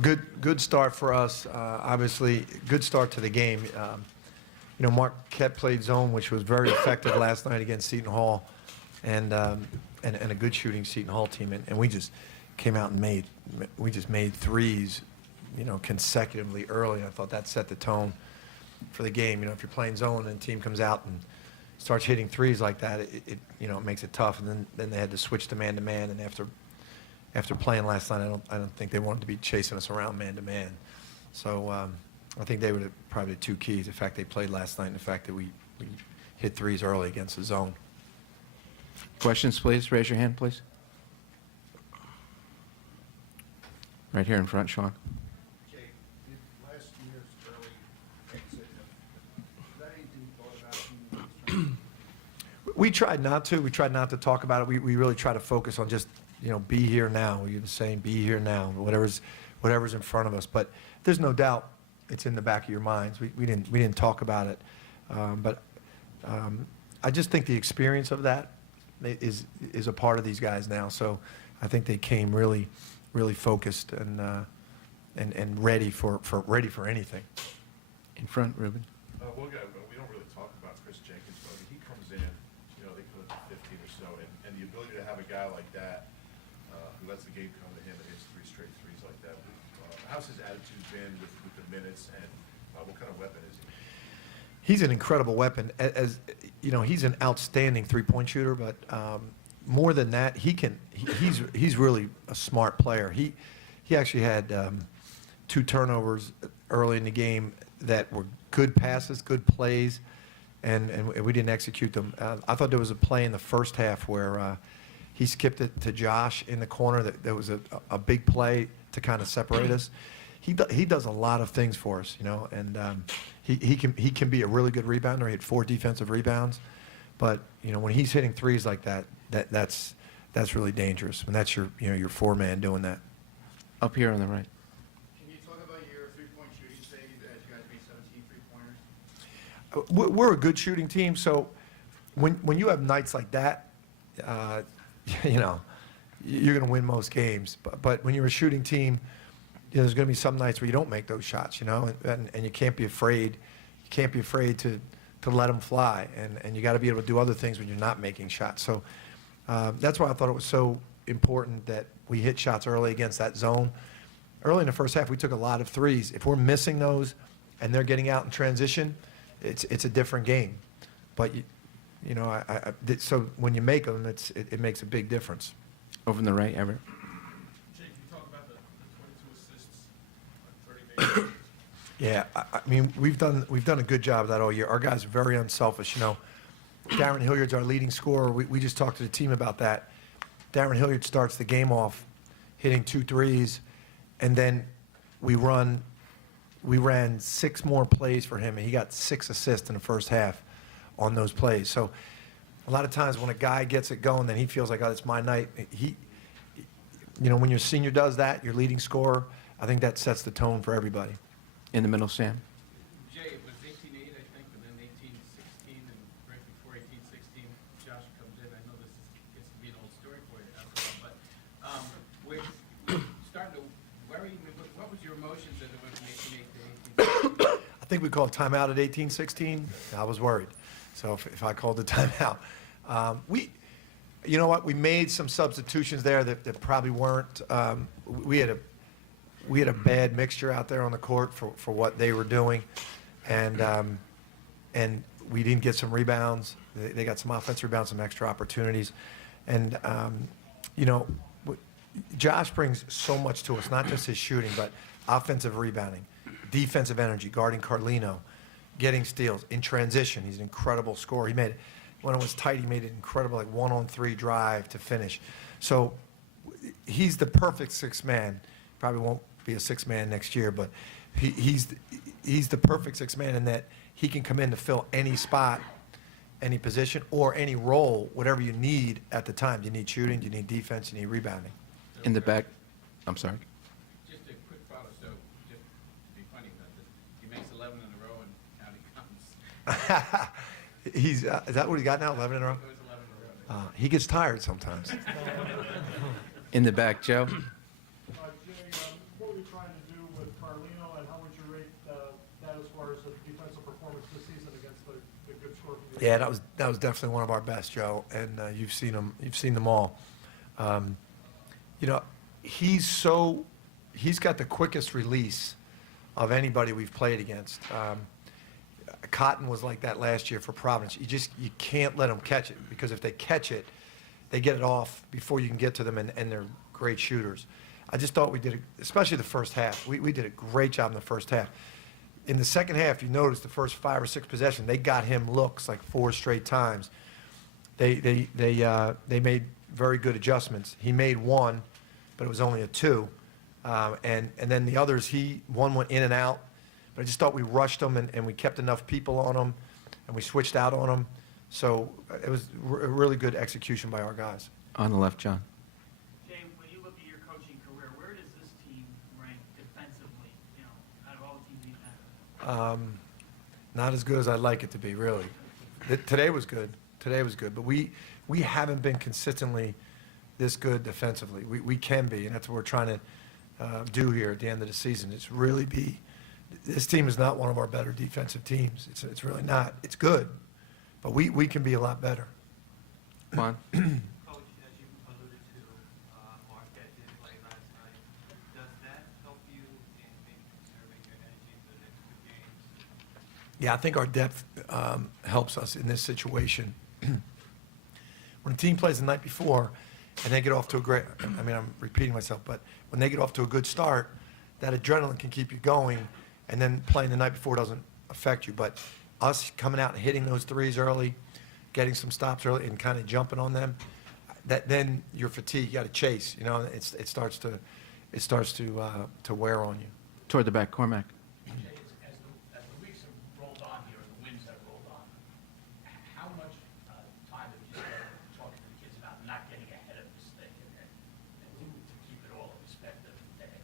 Good start for us. Obviously, good start to the game. Marquette played zone, which was very effective last night against Seton Hall, and a good shooting Seton Hall team. And we just came out and made threes, consecutively early. I thought that set the tone for the game. If you're playing zone and the team comes out and starts hitting threes like that, it makes it tough. And then they had to switch to man-to-man, and after playing last night, I don't think they wanted to be chasing us around man-to-man. So I think they were probably the two keys: the fact they played last night and the fact that we hit threes early against the zone. Questions, please? Raise your hand, please. Right here in front, Sean. Jay, did last year's early exit, is that anything you thought about? We tried not to. We tried not to talk about it. We really try to focus on just, be here now. You're saying be here now, whatever's in front of us. But there's no doubt it's in the back of your minds. We didn't talk about it. But I just think the experience of that is a part of these guys now. So I think they came really focused and ready for anything. In front, Ruben. One guy we don't really talk about, Chris Jenkins, but he comes in, they put up to 15 or so, and the ability to have a guy like that who lets the game come to him and hits 3 straight threes like that. How's his attitude been with the minutes, and what kind of weapon is he? He's an incredible weapon. As he's an outstanding three-point shooter, but more than that, he's really a smart player. He actually had 2 turnovers early in the game that were good passes, good plays, and we didn't execute them. I thought there was a play in the first half where he skipped it to Josh in the corner. That was a big play to kind of separate us. He does a lot of things for us, and he can be a really good rebounder. He had 4 defensive rebounds, but when he's hitting threes like that's really dangerous. And that's your 4-man doing that. Up here on the right. Can you talk about your three-point shooting save as you guys made 17 three-pointers? We're a good shooting team, so when you have nights like that, you're going to win most games. But when you're a shooting team, there's going to be some nights where you don't make those shots, and you can't be afraid. You can't be afraid to let them fly, and you got to be able to do other things when you're not making shots. So that's why I thought it was so important that we hit shots early against that zone. Early in the first half, we took a lot of threes. If we're missing those and they're getting out in transition, it's a different game. But so when you make them, it makes a big difference. Over on the right, Everett. Jay, can you talk about the 22 assists on 30 days? Yeah, I mean, we've done a good job of that all year. Our guys are very unselfish. Darrun Hilliard's our leading scorer. We just talked to the team about that. Darrun Hilliard starts the game off hitting 2 threes, and then we ran 6 more plays for him, and he got 6 assists in the first half on those plays. So a lot of times when a guy gets it going, then he feels like, oh, it's my night. When your senior does that, your leading scorer, I think that sets the tone for everybody. In the middle, Sam. Jay, it was 18-8, I think, but then 18-16, and right before 18-16, Josh comes in. I know this gets to be an old story for you after all, but we're starting to worry. What was your emotions as it went from 18-8 to 18-16? I think we called timeout at 18-16. I was worried. So if I called the timeout. You know what? We made some substitutions there that probably weren't. We had a bad mixture out there on the court for what they were doing, and we didn't get some rebounds. They got some offensive rebounds, some extra opportunities, and Josh brings so much to us, not just his shooting, but offensive rebounding, defensive energy, guarding Carlino, getting steals in transition. He's an incredible scorer. When it was tight, he made an incredible 1-on-3 drive to finish. So he's the perfect 6th man. Probably won't be a 6th man next year, but he's the perfect 6th man in that he can come in to fill any spot, any position, or any role, whatever you need at the time. You need shooting, you need defense, you need rebounding. In the back. I'm sorry. Just a quick follow. So, just to be funny about this, he makes 11 in a row and out he comes. Is that what he got now? 11 in a row? It was 11 in a row. He gets tired sometimes. In the back, Joe. Jay, what were you trying to far as the defensive performance this season against the good score from the. Yeah, that was definitely one of our best, Joe, and you've seen them all. You know, he's got the quickest release of anybody we've played against. Cotton was like that last year for Providence. You can't let them catch it, because if they catch it, they get it off before you can get to them, and they're great shooters. I just thought we did, especially the first half. We did a great job in the first half. In the second half, you notice the first 5 or 6 possessions, they got him looks like 4 straight times. They made very good adjustments. He made one, but it was only a 2. And then the others, one went in and out. But I just thought we rushed them, and we kept enough people on them, and we switched out on them. So it was a really good execution by our guys. On the left, John. Jay, when you look at your coaching career, where does this team rank defensively, out of all the teams you've had? Not as good as I'd like it to be, really. Today was good. But we haven't been consistently this good defensively. We can be, and that's what we're trying to do here at the end of the season. It's really be. This team is not one of our better defensive teams. It's really not. It's good, but we can be a lot better. Juan? Coach, as you alluded to, Marquette did play last night. Does that help you in maybe conserving your energy for the next 2 games? Yeah, I think our depth helps us in this situation. When a team plays the night before and they get off to I'm repeating myself, but when they get off to a good start, that adrenaline can keep you going, and then playing the night before doesn't affect you. But us coming out and hitting those threes early, getting some stops early, and kind of jumping on them, then you're fatigued. You got to chase. It starts to wear on you. Toward the back, Cormac. Jay, as the weeks have rolled on here and the wins have rolled on, how much time have you spent talking to the kids about not getting ahead of this thing and to keep it all in perspective and take it?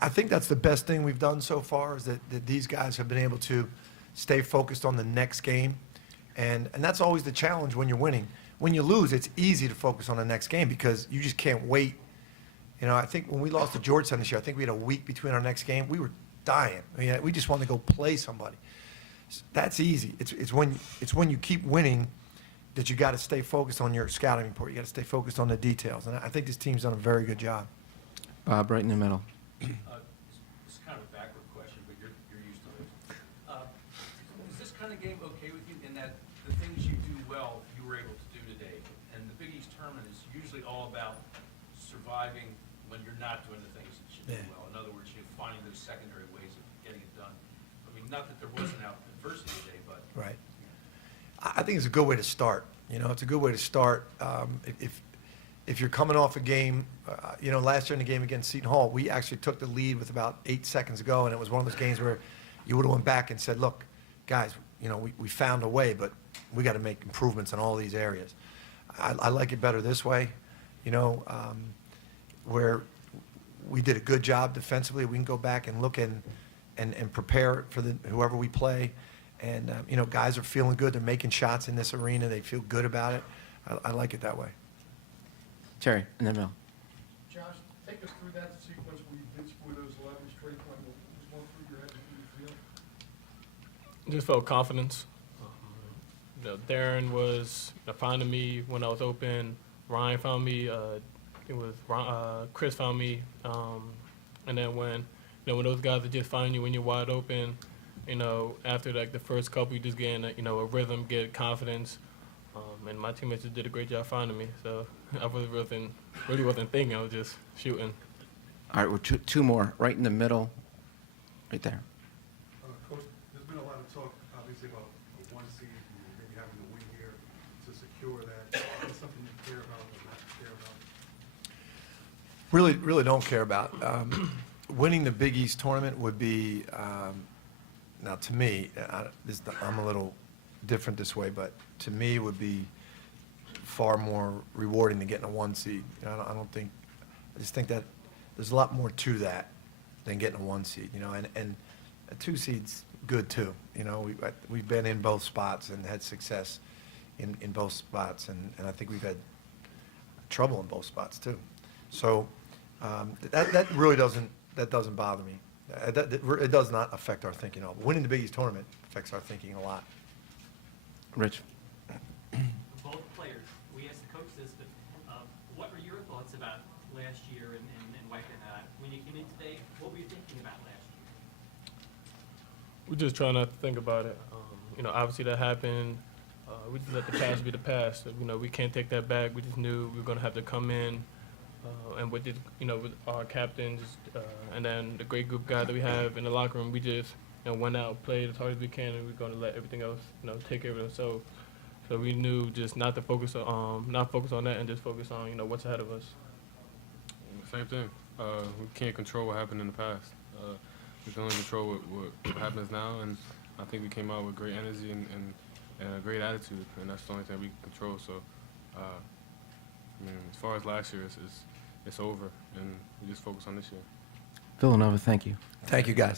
I think that's the best thing we've done so far, is that these guys have been able to stay focused on the next game. And that's always the challenge when you're winning. When you lose, it's easy to focus on the next game because you just can't wait. I think when we lost to Georgetown this year, I think we had a week between our next game. We were dying. We just wanted to go play somebody. That's easy. It's when you keep winning that you got to stay focused on your scouting report. You got to stay focused on the details. And I think this team's done a very good job. Bob, right in the middle. It's kind of a backward question, but you're used to it. Is this kind of game okay with you in that the things you do well, you were able to do today? And the Big East tournament is usually all about surviving when you're not doing the things that you do well. In other words, you're finding those secondary ways of getting it done. I mean, not that there wasn't adversity today, but. Right. I think it's a good way to start. It's a good way to start. If you're coming off a game, last year in the game against Seton Hall, we actually took the lead with about 8 seconds to go, and it was one of those games where you would have went back and said, look, guys, we found a way, but we got to make improvements in all these areas. I like it better this way, where we did a good job defensively. We can go back and look and prepare for whoever we play. And, guys are feeling good. They're making shots in this arena. They feel good about it. I like it that way. Terry, in the middle. Josh, take us through that sequence where you did score those 11 straight points. What was going through your head? What did you feel? Just felt confidence. Darrun was finding me when I was open. Ryan found me. Chris found me. And then when those guys are just finding you when you're wide open, after the first couple, you just getting a rhythm, get confidence. And my teammates just did a great job finding me. So I really wasn't thinking. I was just shooting. All right, we're two more. Right in the middle. Right there. Coach, there's been a lot of talk, obviously, about the 1 seed and maybe having to win here to secure that. Is that something you care about or not care about? Really don't care about. Winning the Big East tournament would be, now to me, I'm a little different this way, but to me it would be far more rewarding than getting a 1 seed. I just think that there's a lot more to that than getting a 1 seed, and a 2 seed's good too. We've been in both spots and had success in both spots, and I think we've had trouble in both spots too. So that really doesn't bother me. It does not affect our thinking at all. Winning the Big East tournament affects our thinking a lot. Rich? Both players, we asked the coach this, but what were your thoughts about last year and wiping that out? When you came in today, what were you thinking about last year? We just try not to think about it. Obviously that happened. We just let the past be the past. We can't take that back. We just knew we were going to have to come in, and with this, with our captains, and then the great group of guys that we have in the locker room, we just went out, played as hard as we can, and we're going to let everything else take care of themselves. So we knew just not to focus on that, and just focus on what's ahead of us. Same thing. We can't control what happened in the past. We can only control what happens now, and I think we came out with great energy and a great attitude, and that's the only thing we can control. So, as far as last year, it's over, and we just focus on this year. Villanova, thank you. Thank you, guys.